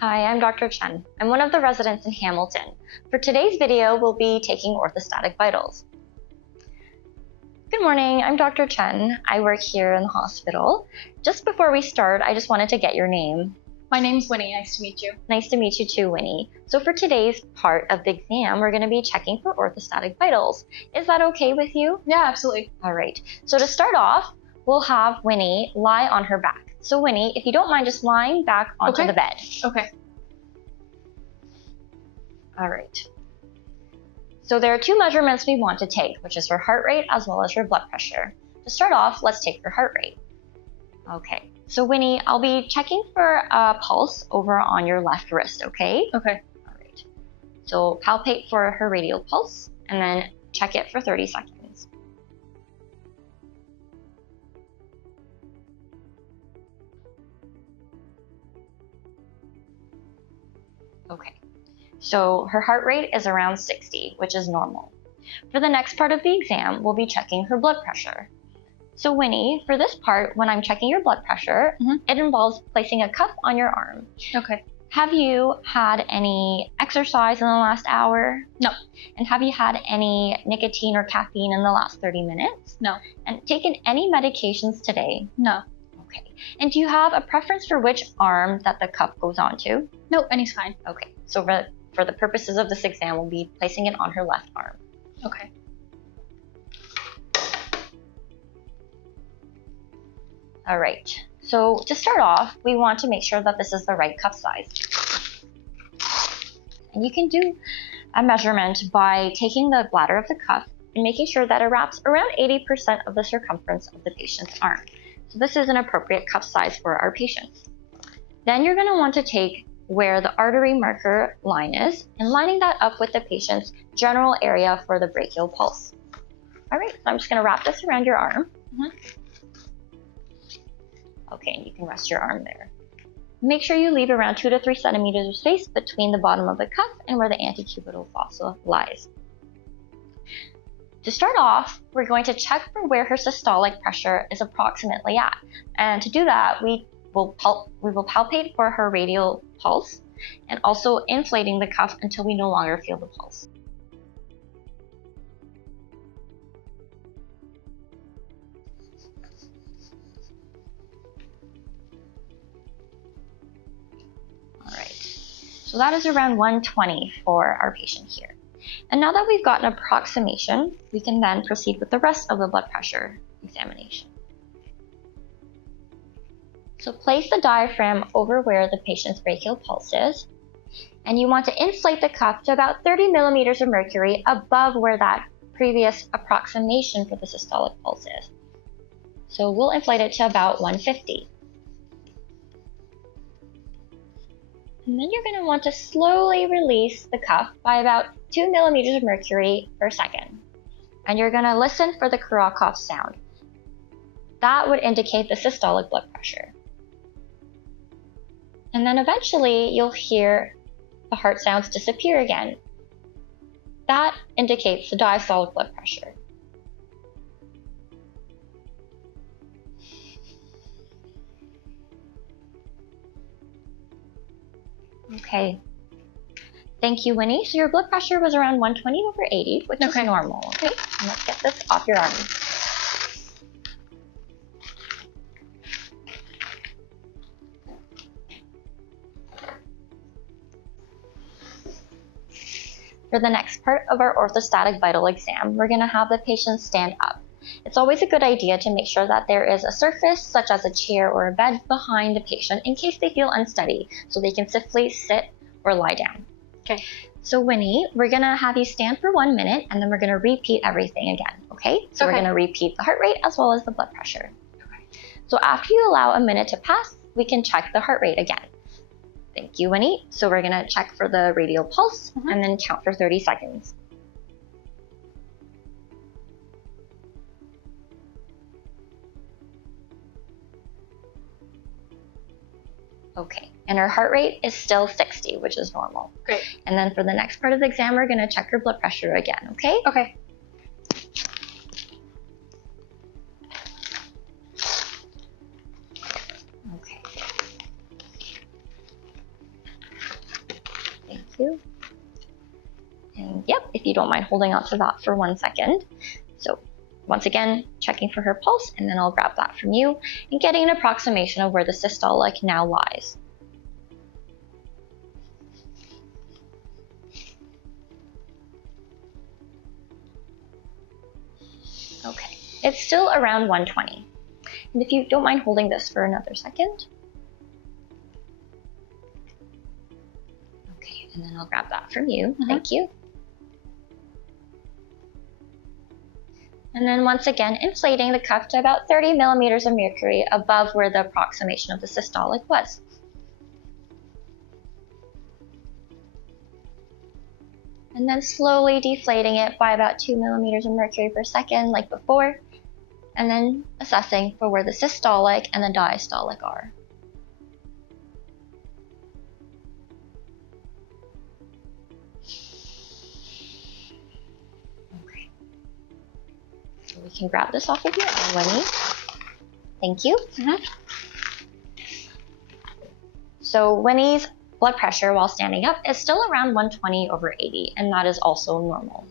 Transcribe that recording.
Hi, I'm Dr. Chen. I'm one of the residents in Hamilton. For today's video, we'll be taking orthostatic vitals. Good morning, I'm Dr. Chen. I work here in the hospital. Just before we start, I just wanted to get your name. My name's Winnie. Nice to meet you. Nice to meet you too, Winnie. So for today's part of the exam, we're going to be checking for orthostatic vitals. Is that okay with you? Yeah, absolutely. All right. So to start off, we'll have Winnie lie on her back. So Winnie, if you don't mind just lying back onto the bed. Okay. All right. So there are two measurements we want to take, which is her heart rate as well as her blood pressure. To start off, let's take her heart rate. Okay. So Winnie, I'll be checking for a pulse over on your left wrist, okay? Okay. All right. So palpate for her radial pulse and then check it for 30 seconds. Okay. So her heart rate is around 60, which is normal. For the next part of the exam, we'll be checking her blood pressure. So Winnie, for this part, when I'm checking your blood pressure, it involves placing a cuff on your arm. Okay. Have you had any exercise in the last hour? No. And have you had any nicotine or caffeine in the last 30 minutes? No. And taken any medications today? No. Okay. And do you have a preference for which arm that the cuff goes onto? No, any's fine. Okay. So for the purposes of this exam, we'll be placing it on her left arm. Okay. All right. So to start off, we want to make sure that this is the right cuff size. And you can do a measurement by taking the bladder of the cuff and making sure that it wraps around 80% of the circumference of the patient's arm. So this is an appropriate cuff size for our patients. Then you're going to want to take where the artery marker line is and lining that up with the patient's general area for the brachial pulse. All right, so I'm just going to wrap this around your arm. Okay, and you can rest your arm there. Make sure you leave around 2 to 3 centimeters of space between the bottom of the cuff and where the antecubital fossa lies. To start off, we're going to check for where her systolic pressure is approximately at. And to do that, we will palpate for her radial pulse and also inflating the cuff until we no longer feel the pulse. All right, so that is around 120 for our patient here. And now that we've got an approximation, we can then proceed with the rest of the blood pressure examination. So place the diaphragm over where the patient's brachial pulse is, and you want to inflate the cuff to about 30 millimeters of mercury above where that previous approximation for the systolic pulse is. So we'll inflate it to about 150. And then you're going to want to slowly release the cuff by about 2 millimeters of mercury per second. And you're going to listen for the Kurokov sound. That would indicate the systolic blood pressure. And then eventually you'll hear the heart sounds disappear again. That indicates the diastolic blood pressure. Okay. Thank you, Winnie. So your blood pressure was around 120/80, which is normal. Okay, and let's get this off your arm. For the next part of our orthostatic vital exam, we're going to have the patient stand up. It's always a good idea to make sure that there is a surface, such as a chair or a bed, behind the patient in case they feel unsteady, so they can safely sit or lie down. Okay. So Winnie, we're going to have you stand for 1 minute, and then we're going to repeat everything again, okay? So we're going to repeat the heart rate as well as the blood pressure. Okay. So after you allow a minute to pass, we can check the heart rate again. Thank you, Winnie. So we're going to check for the radial pulse and then count for 30 seconds. Okay, and her heart rate is still 60, which is normal. Great. And then for the next part of the exam, we're going to check her blood pressure again, okay? Okay. Okay. And yep, if you don't mind holding on to that for 1 second. So once again, checking for her pulse, and then I'll grab that from you and getting an approximation of where the systolic now lies. Okay, it's still around 120. And if you don't mind holding this for another second. Okay, and then I'll grab that from you. Thank you. And then once again, inflating the cuff to about 30 millimeters of mercury above where the approximation of the systolic was. And then slowly deflating it by about 2 millimeters of mercury per second like before, and then assessing for where the systolic and the diastolic are. Okay. So we can grab this off of your arm, Winnie. Thank you. So Winnie's blood pressure while standing up is still around 120/80, and that is also normal.